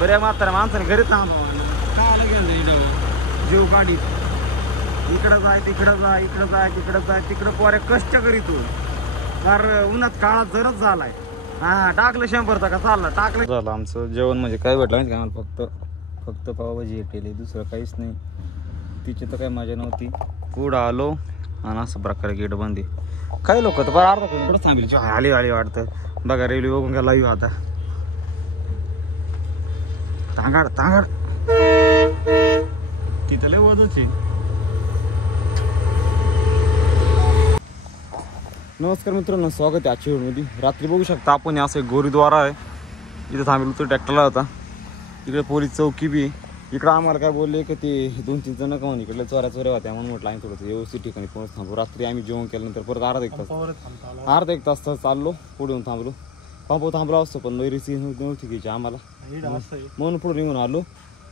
बऱ्या म्हाताऱ्या माणसाने घरी थांबवा काय घेऊन जीव गाडी इकडं जाय तिकडं जाय इकडं जाय तिकडं जाय तिकडं पोरे कष्ट करीतो फार उन्हात काळात जरच झालाय. हा टाकलं 100 का चालला टाकलं झालं. आमचं जेवण म्हणजे काय भेटलं माहिती का आम्हाला? फक्त पावभाजी केली, दुसरं काहीच नाही. तिची तर काही मजा नव्हती. पुढं आलो आणि असं प्रकारे गेट बंदी. काही लोक तर बरं अर्धा किलोमीटर थांबली आली आली वाटतं. बघा रेल्वे बघून गेला येऊ आता. तांगाड तांगाड तिथं लय वजच आहे. नमस्कार मित्रांनो, स्वागत आहे आजच्या व्हिडिओमध्ये. रात्री बघू शकता आपण असं एक गुरुद्वारा आहे. इथं थांबलो तर ट्रॅक्टरला होता. इकडे पोलीस चौकी बी. इकडं आम्हाला काय बोलले की ते 2-3 जण का म्हणून इकडे चोऱ्या होत्या म्हणून म्हटलं आम्ही थोडंसं व्यवस्थित ठिकाणी पोहोच थांबू. रात्री आम्ही जेवण केल्यानंतर परत अर्धा एक तास चाललो. पुढे येऊन थांबलो. पंपावर थांबलो असतो पण रिसी नव्हती घ्यायची आम्हाला म्हणून पुढे निघून आलो.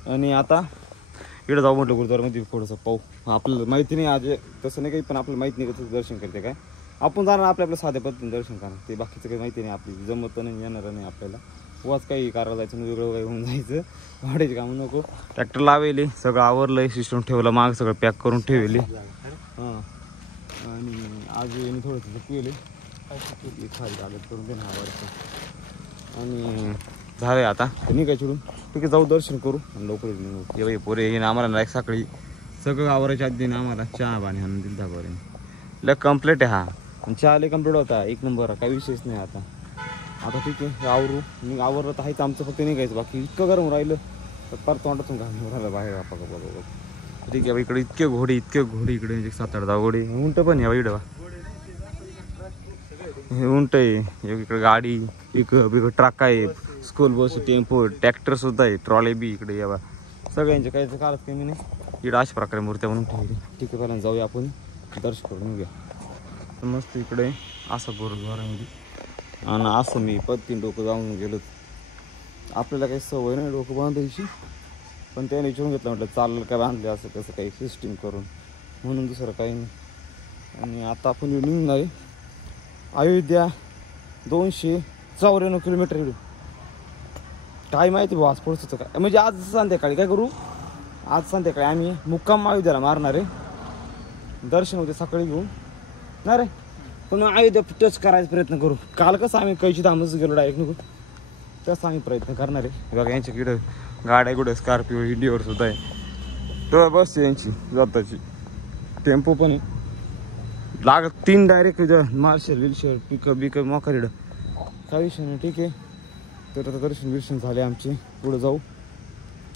आणि आता इकडे जाऊ म्हटलं गुरुद्वारामध्ये थोडंसं पाहू. आपल्याला माहिती नाही आज तसं नाही काही, पण आपल्याला माहिती नाही कसं दर्शन करते काय. आपण जाणार आपल्या साध्या पद्धतीने दर्शन करणार. ते बाकीचं काही माहिती नाही, आपली जमत नाही येणार नाही आपल्याला. वाच काही करायला जायचं वेगळं काही होऊन जायचं. वाढायची कामं नको. ट्रॅक्टर लावेली, सगळं आवरलं, सिस्टम ठेवलं, माग सगळं पॅक करून ठेवली. हां आणि आज यांनी थोडंसं पिले खाली कागद करून दे ना आणि झालं आता नाही काय चिडून ठीक आहे. जाऊ दर्शन करू आणि लवकर निघू. पोरे येईन आम्हाला नाही सकाळी सगळं आवरायच्या आधी आम्हाला चहा पाणी आणून दिलं धाबाने. लय कम्प्लीट आहे. हा चहा लय कम्प्लीट होता, एक नंबर. काही विषयच नाही. आता ठीक आहे आवरू. मी आवरलं तर आहेच आमचं, फक्त निघायचं. बाकी इतकं गरम राहिलं तर पार तोंडातून घालून राहिलं बाहेर. ठीक आहे. इकडे इतके घोडे इकडे म्हणजे 7-8 घोडे. उंट पण आहे इकडं, हे उंट आहे. इकडे गाडी इकडे ट्रक आहे, स्कूल बस, टेम्पो, ट्रॅक्टर सुद्धा आहे, ट्रॉले बी इकडे यावा. सगळ्यांचे काहीच कालच कमी नाही. इकडे अशा प्रकारे मूर्त्या म्हणून ठेवली. ठीक आहे, पहिल्यांदा जाऊया आपण दर्शन करून घेऊया. मस्त इकडे असं गुरुद्वारामध्ये. आणि असं मी 3 डोकं जाऊन गेलो. आपल्याला काही सवय नाही डोकं बांधायची, पण त्याने विचारून घेतलं म्हटलं चाललं काय बांधले असं कसं काही सिस्टीम करून, म्हणून दुसरं काही नाही. आणि आता आपण निघणार आहे अयोध्या. 294 किलोमीटर इकडून. काय माहिती भाऊ आज पोहोचतो काय, म्हणजे आज संध्याकाळी काय करू. आज संध्याकाळी आम्ही मुक्काम अयोध्याला मारणार आहे. दर्शन होते सकाळी घेऊन ना रे, पण अयोध्या टच करायचा प्रयत्न करू. काल कसं आम्ही कैची थांबच गेलो डायरेक्ट निघून, तसं आम्ही प्रयत्न करणार आहे. बघा यांच्याकडं गाड्या कुठं स्कॉर्पिओ इंडिओवर सुद्धा आहे. तर बस यांची स्वतःची टेम्पो पण आहे. लागत 3 डायरेक्ट मार्शल विलशर पिकअप मोका इकडं काही विषय नाही. ठीक आहे. तर आता दर्शन झाले आमचे. पुढं जाऊ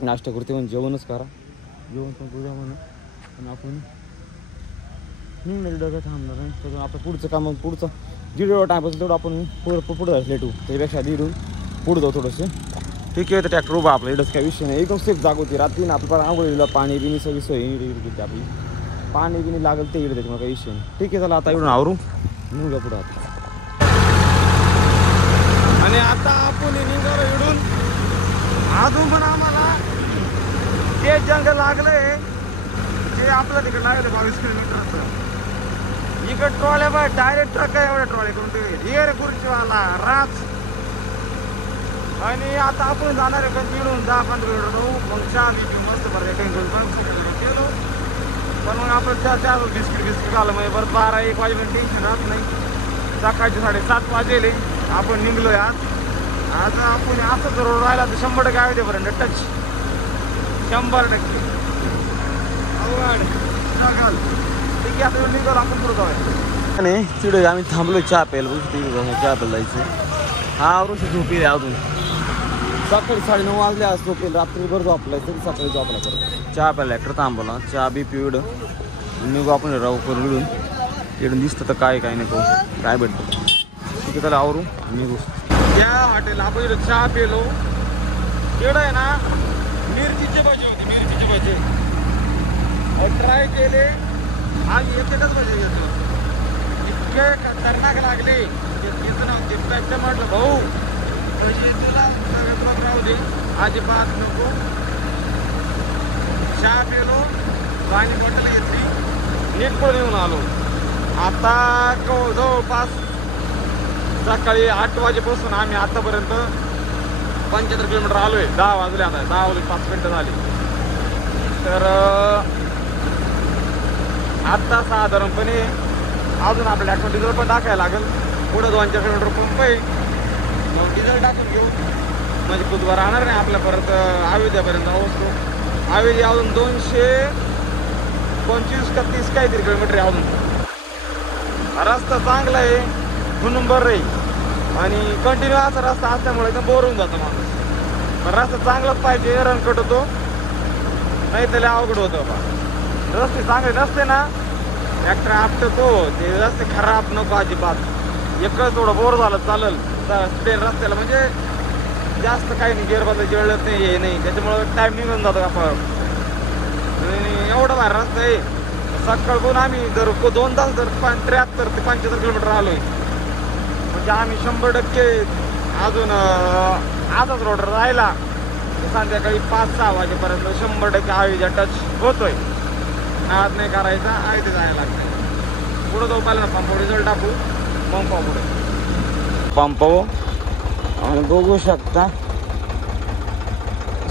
नाश्ता करते म्हणजे जेवणच करा. जेवण पण करू द्या म्हणून. आणि आपण डबा थांबणार आहे. तर आता पुढचं काम पुढचं दीड टायपासून तेवढं आपण पुढं जायचं लेट होऊ. त्यापेक्षा दीडून पुढं जाऊ थोडंसं. ठीक आहे. तर ट्रॅक्टर उभा आपल्या इकडंच काही विषय नाही. एकदम सेफ जाग होती. रात्री ना आपल्याला आंघोळीला पाणी बिनी सगळी सोय इकडे आपली पाणी बिनी लागेल ते इकडे त्याच्यामुळे काही विषय नाही. ठीक आहे. चला आता इकडून आवरू निघूया पुढं आता. आणि आता आपण निघालो इकडून. अजून पण आम्हाला ते जंगल लागलंय जे आपलं तिकडे लागलं 22 किलोमीटरचं. इकडे ट्रॉल्या बघ डायरेक्ट ट्रक आहे. एवढ्या ट्रॉले करून ठेवले ये रे खुर्चीवाला राज. आणि आता आपण जाणार आहे तिकडून 10-15 किलोमीटर जाऊ. मग चहा मस्त बरं टेन्शन पण केलो. पण मग आपण चहा बिस्किट आलं म्हणजे बरं 12-1 वाजेपर्यंत टेन्शन राहत नाही. सकाळचे 7:30 वाजेले आपण निघलोय आज. आपण असं जर राहिला तर 100% अयोध्येपर्यंत टच 100%. अवघड चाल. ठीक आहे. आता निघालो आपण पुढं जाऊया. आणि तिकडे आम्ही थांबलो चहा प्यायला. चहा प्यायला जायचं. हा ऋषी झोपी अजून सकाळी 9:30 वाजले. आज झोपेल. रात्री बरं झोपलाय तरी सकाळी झोपला परत. चहा प्यायला ट्रॅक्टर थांबवला. चहा बी पिवड निघू आपण राहू करून इकडून. इकडून दिसतं तर काय नको काय भेटतं. ठीक आहे. त्याला आवरू निघू. त्या हॉटेलला आपण इकडं चहा पिलो. इकडं आहे ना मिरचीचे भजे होते. मिरचीचे भजे ट्राय केले. आज एकच भजे घेतो. इतके खतरनाक लागले. येतं नव्हते एकदा म्हटलं भाऊ भजे तुला राहू दे अजिबात नको. चहा पिलो, पाणी बॉटल घेतली, नीट पण येऊन आलो. आता जवळपास सकाळी 8 वाजेपासून आम्ही आतापर्यंत 75 किलोमीटर आलोय. 10 वाजले आता, 10 वाजले 5 मिनिटं झाली. तर आत्ता साधारणपणे अजून आपल्या अकाउंट डिझेल पण टाकायला लागेल. पुढं 2-4 किलोमीटर पंप आहे, मग डिझेल टाकून घेऊ म्हणजे बुधवार राहणार नाही आपल्या परत अयोध्यापर्यंत पोहोचतो. अयोध्या अजून 225 का 30 काहीतरी किलोमीटर आहे अजून. रस्ता चांगला आहे, नंबर आहे आणि कंटिन्यू असा रस्ता असल्यामुळे एकदम बोर होऊन जातो माणूस. पण रस्ता चांगलाच पाहिजे, रनकट होतो नाही त्याला अवघड होतं. बा रस्ते चांगले नसते ना ट्रॅक्टर आपटतो, ते रस्ते खराब नको अजिबात. एकच थोडं बोर झालं चालेल प्लेन रस्त्याला, म्हणजे जास्त काही नाही, गेअर बदलायची वेळ नाही, हे नाही, त्याच्यामुळं टाईम निघून जातो का. एवढा भारी रस्ता आहे. सकाळपासून आम्ही जर 2 तास जर 73 ते 75 किलोमीटर आलोय म्हणजे आम्ही 100% अजून आजच रोड राहिला संध्याकाळी 5-6 वाजेपर्यंत 100% अयोध्या टच होतोय. आज नाही करायचा, अयोध्या जायला लागतंय. पुढं जाऊ पाहिलं ना पंपावर डिझेल टाकू, पंपापुढे पंपावर आणि बघू शकता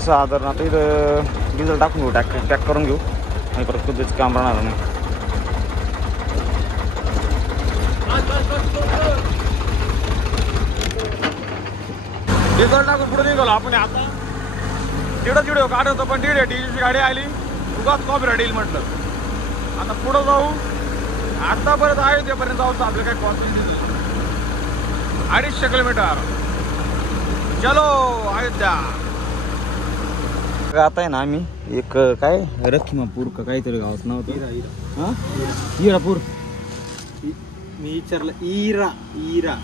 साधारण आता इथं डिझेल टाकून घेऊ, पॅक करून घेऊ आणि परत कुठेच काम राहणार नाही. डिझेल टाकून पुढे निघालो आपण. आता तिकडं व्हिडिओ काढतो पण तिकडे डीजीची गाडी आली, उगाच कॉपीराइट येईल म्हटलं. आता पुढं जाऊ, आतापर्यंत अयोध्येपर्यंत जाऊ तर आपलं काही कॉस्ट 250 किलोमीटर. चलो अयोध्या. आता आहे ना आम्ही एक काय रखीमापूर का काहीतरी गावाचं नाव होतं. हां इरापूर. मी विचारलं इरा इरा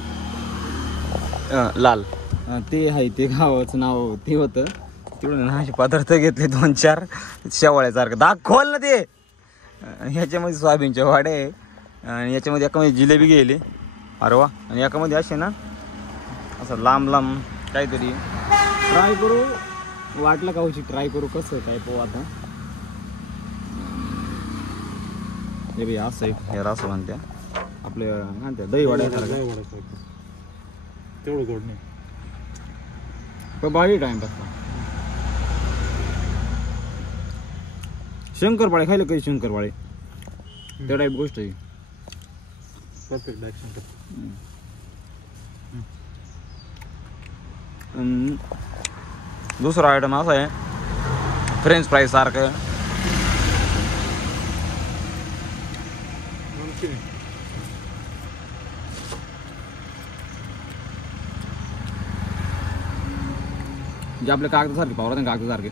लाल ते आहे, ते गावाचं नाव ते होतं. तिकडून ना असे पदार्थ घेतले 2-4 शेवाळ्यासारखं. दाखवल ना ते. ह्याच्यामध्ये सोयाबीनच्या वाड्या आहे आणि याच्यामध्ये एकामध्ये जिलेबी गेली. अरे वा. आणि एकामध्ये असे ना असं लांब लांब काहीतरी ट्राय करू वाटलं का होची, ट्राय करू कसं काय पाहू आता. हे बी असं आहे, हे असं म्हणत्या आपल्या म्हणत्या दही वाड्यासारखं. तेवढं गोड नाही पण बाळी टाइम कसला. शंकरपाळे खायला कधी शंकरपाळे त्या टाईप गोष्ट आहे. Perfect action. दुसरा आयटम असा आहे फ्रेंच फ्राईज सारखं. जे आपल्या कागदासारखे Pawara कागदासारखे.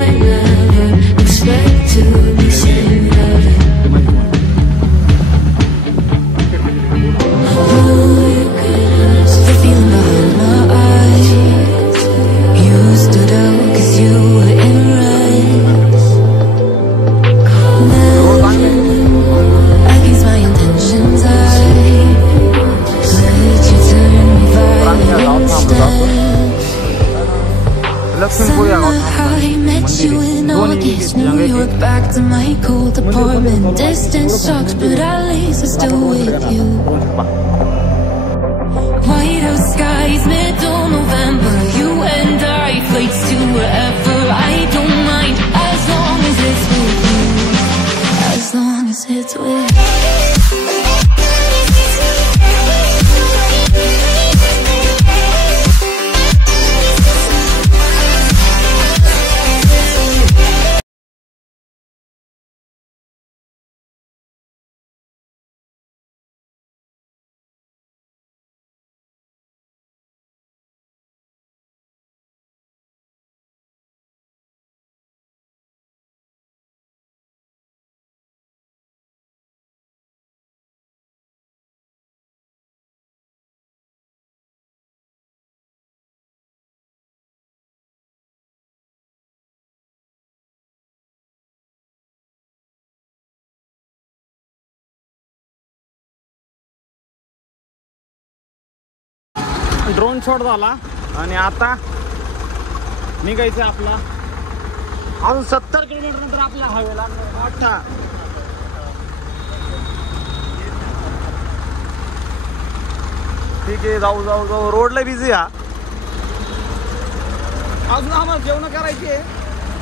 Back to my cold apartment. Distance sucks, but at least I'm still with you. Whiteout skies, middle November. You and I, flights to wherever. I don't mind as long as it's with you. As long as it's with you. Drone shot झाला आणि आता निघायचं आपला अजून 70 kilometre नंतर आपल्या हायवेला मोठा. ठीक आहे, जाऊ जाऊ जाऊ. रोडला बिझी हा. अजून आम्हाला जेवण करायचे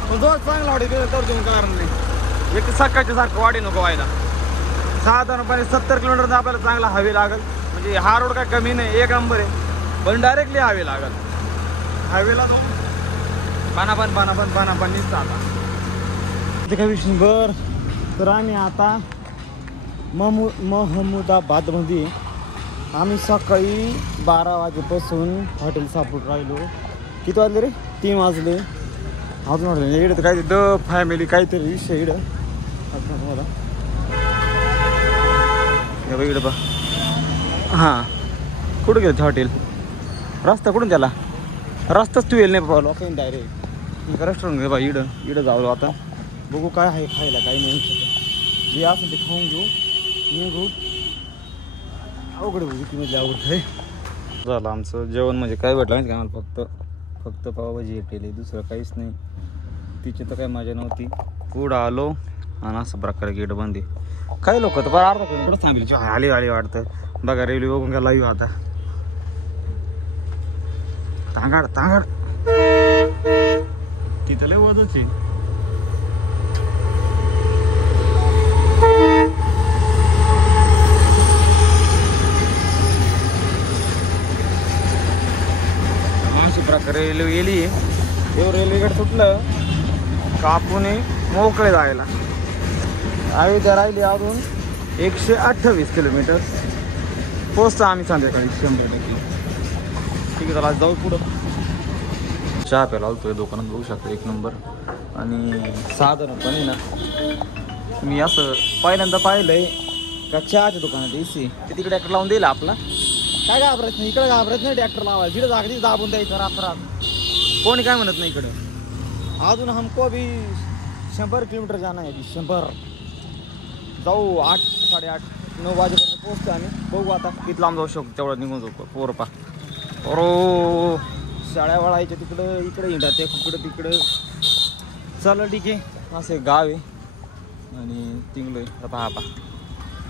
पण दोन चांगला वाटे तर जेवण कारण नाही. एक सकाळच्या सारखं वाढे नको व्हायला. साधारणपणे 70 किलोमीटर आपल्याला चांगला हवे लागेल. म्हणजे हा रोड काय कमी नाही, एक नंबर आहे. पण डायरेक्टली हवे लागेल. हायवेला जाऊन पानापण निघतं आता ते काय विषय. बर तर आम्ही आता महमुदाबादमध्ये आम्ही सकाळी 12 वाजेपासून हॉटेल सापडून राहिलो. किती वाजले रे? 3 वाजले. अजून वाटलं इकडे तर काय द फॅमिली काहीतरी विषय इकडं तुम्हाला इकडं बा. हां कुठं गेलं ते हॉटेल? रस्ता कुठून त्याला? रस्ताच तू येईल नाही बाबा लोकांनी डायरेक्ट रेस्टॉरंट घे बा. इकडं जाऊ आता. बघू काय आहे खायला काही नाही. जे असं ते खाऊन घेऊ निघू. अवघड बघू किती अवघड आहे. झालं आमचं जेवण. म्हणजे काय भेटलं नाही का आम्हाला? फक्त पावभाजी भेटली, दुसरं काहीच नाही. तिची तर काही मजा नव्हती. पुढं आलो आणि असं प्रकारे गेट बंद आहे. काही लोक तर बरं अर्धा किलोमीटर थांबली. आली वाटतं. बघा रेल्वे बघून घ्या लाईव्ह आता. तांगाड तिथं लय वजच आहे. अशा प्रकारे रेल्वे गेली. रेल्वेकडे सुटलं का आपण मोकळे जायला. अयोध्या राहिली अजून 128 किलोमीटर. पोचतो आम्ही संध्याकाळी 100%. ठीक आहे चला जाऊ पुढं. चहा प्यायला आलतोय दुकानात बघू शकतो. एक नंबर. आणि साधारणपणे ना मी असं पहिल्यांदा पाहिलंय का चहाच्या दुकानात AC ते तिकडे ट्रॅक्टर लावून दिला आपला. काय घाबरायचं नाही इकडे. घाबरायचं नाही ट्रॅक्टर लावायला. जिकडे जागती दाबून द्यायचं रात्रात. कोणी काय म्हणत नाही इकडं. अजून हमको भी 100 किलोमीटर जाणं आहे. 100 जाऊ. 8, 8:30, 9 वाजेपर्यंत पोहोचतो आम्ही. बघू आता किती लांब जाऊ शकतो तेवढं निघून जाऊ. पोरपा शाळा वळायच्या तिकडं इकडे हिंडा ते तिकडं. चला ठीक आहे. असं एक गाव आहे आणि तिंगलोय आता. हा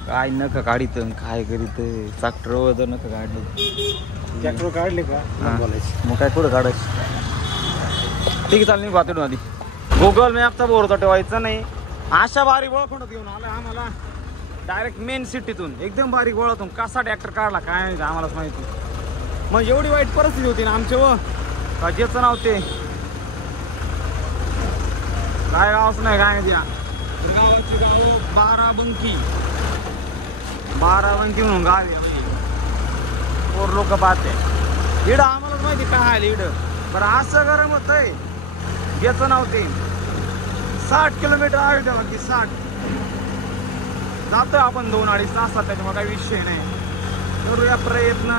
काय नका काढित काय करीत. ट्रॅक्टर वगैरे नका काढले. ट्रॅक्टर काढले का बोलायचं मग काय कुठं काढायचं. ठीक आहे चालेल. वाटून आधी गुगल मॅपचा बोर ठेवायचा नाही. अशा बारीक ओळखून घेऊन आला आम्हाला डायरेक्ट मेन सिटीतून. एकदम बारीक ओळखून कसा ट्रॅक्टर काढला काय माहिती आम्हालाच माहिती. मग एवढी वाईट परिस्थिती होती ना आमच्या व का ज्याचं नाव ते काय गावच नाही काय माहिती. गावाची गाव बाराबंकी म्हणून गाव आहे. पोर लोक पाहते इडं आम्हालाच माहिती काय आले इडं. बरं असं गरम होतंय. याचं नाव ते 60 किलोमीटर आहे त्याला की 60 जातोय आपण 2-2.5 तासात. त्याच्यामुळे काही विषय नाही. करूया प्रयत्न.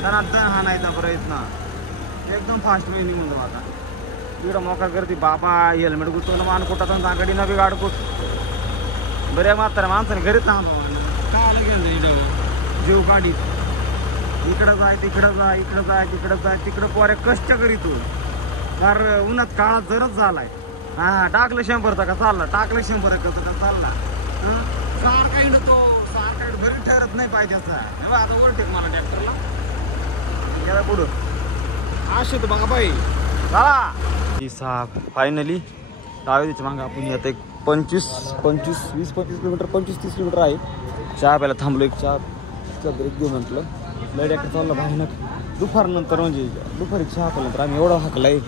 त्यांना दण हाणायचा प्रयत्न. एकदम फास्ट वे निघून जाऊ आता. इकडं मोका करते बाबा. हेल्मेट गुतवलं मान कुठात तांगडी नवी गाडकूट. बऱ्या म्हाताऱ्या माणसाने घरी थांबवा काय घेऊन इकडं जीव काढी. इकडं जाय तिकडं जाय इकडं जाय तिकडं जाय तिकडं पोऱ्या कष्ट करीतो. फार उन्हात काळात जरच झालाय. हा टाकलं 100 का चालला. टाकलं 100 का चालला. सारखा हिंडतो. सारखा घरी ठरत नाही पाहिजे. आता ओळखेत मला ट्रॅक्टरला गेला पुढं असे तर बघा बाई. चला साप फायनली अयोध्येच्या मागं आपण आता एक 20-25 किलोमीटर 25-30 किलोमीटर आहे. चहा प्यायला थांबलो. एक चहा ब्रेक घेऊ म्हटलं. लय ट्रॅक्टर चाललं भयानक. दुपारनंतर म्हणजे दुपारी चहा प्यायला आम्ही एवढा हाकलाय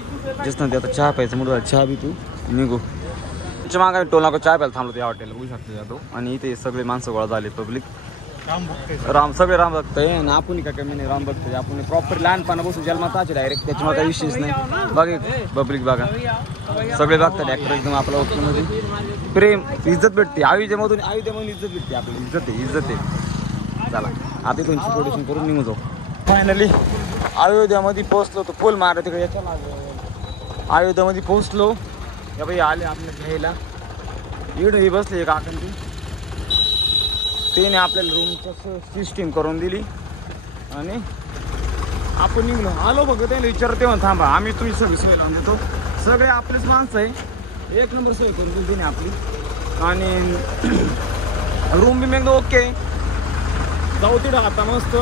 जस्ट ना. ते आता चहा प्यायचं म्हणून चहा बी तू निघू. त्याच्या मागे आम्ही टोल नाका चहा प्यायला थांबलो त्या हॉटेलला बघू शकतो जातो. आणि इथे सगळे माणसं गोळा झाले. पब्लिक सगळे राम बघतोय. आणि आपण का कमी नाही राम बघतोय. आपण प्रॉपर लहानपणापासून जन्माताचे डायरेक्ट. त्याच्यामुळे काही विषयच नाही. बघा पब्लिक बघा सगळे बघतात. ऍक्टर एकदम आपल्या ओळखीमध्ये प्रेम इज्जत भेटते. आयुध्यामधून इज्जत भेटते. आपली इज्जत आहे. चला आता इथून प्रोडक्शन करून निघून जाऊ. फायनली अयोध्यामध्ये पोहोचलो. तो पोल मारा तिकडे याच्या मागे. अयोध्यामध्ये पोहोचलो. या बाई आले आपल्या घ्यायला. इकडे बसले एक आकंती. त्याने आपल्याला रूमचं सिस्टीम करून दिली आणि आपण निघलो. आलो बघ त्याला विचारते म्हणून थांबा आम्ही तुम्ही सगळी सोय लावून देतो. सगळे आपलेच माणसं आहे. एक नंबर सोय करून दिली तिने आपली. आणि रूम बी एकदम ओके. जाऊ तिथं आता मस्त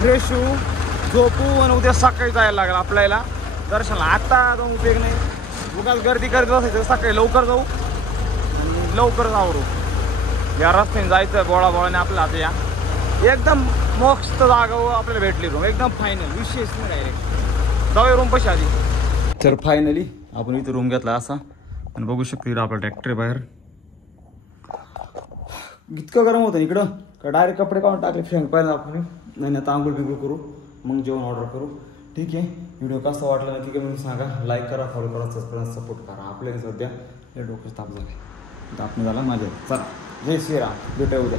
फ्रेश होऊ झोपू. आणि उद्या सकाळी जायला लागेल आपल्याला. दर्शनाला. आत्ता जाऊन उपयोग नाही, उगाच गर्दी करत बसायचं. सकाळी लवकर जाऊ आणि लवकरच आवरू. या रस्त्याने जायचं बोळाने आपल्याला. आता या एकदम मस्त जागा आपल्याला भेटली रूम, एकदम फायनल, विशेष नाही डायरेक्ट. जाऊया रूम पैसे आधी. तर फायनली आपण इथं रूम घेतला असा आणि बघू शकतो इथं आपला ट्रॅक्टर बाहेर. इतकं गरम होतं इकडं का डायरेक्ट कपडे काढून टाकले फॅन पाहिजे आपण. नाही आता आंघोळ बिंघोळ करू मग जेवण ऑर्डर करू. ठीक आहे, व्हिडिओ कसा वाटला ना ठीक आहे म्हणून सांगा. लाईक करा, फॉलो करा, सबस्क्राईब सपोर्ट करा. आपल्याला सध्या हे डोकं ताप झाले, ताप झाला माझ्या. चला, जय श्रीराम, भेटूया उद्या.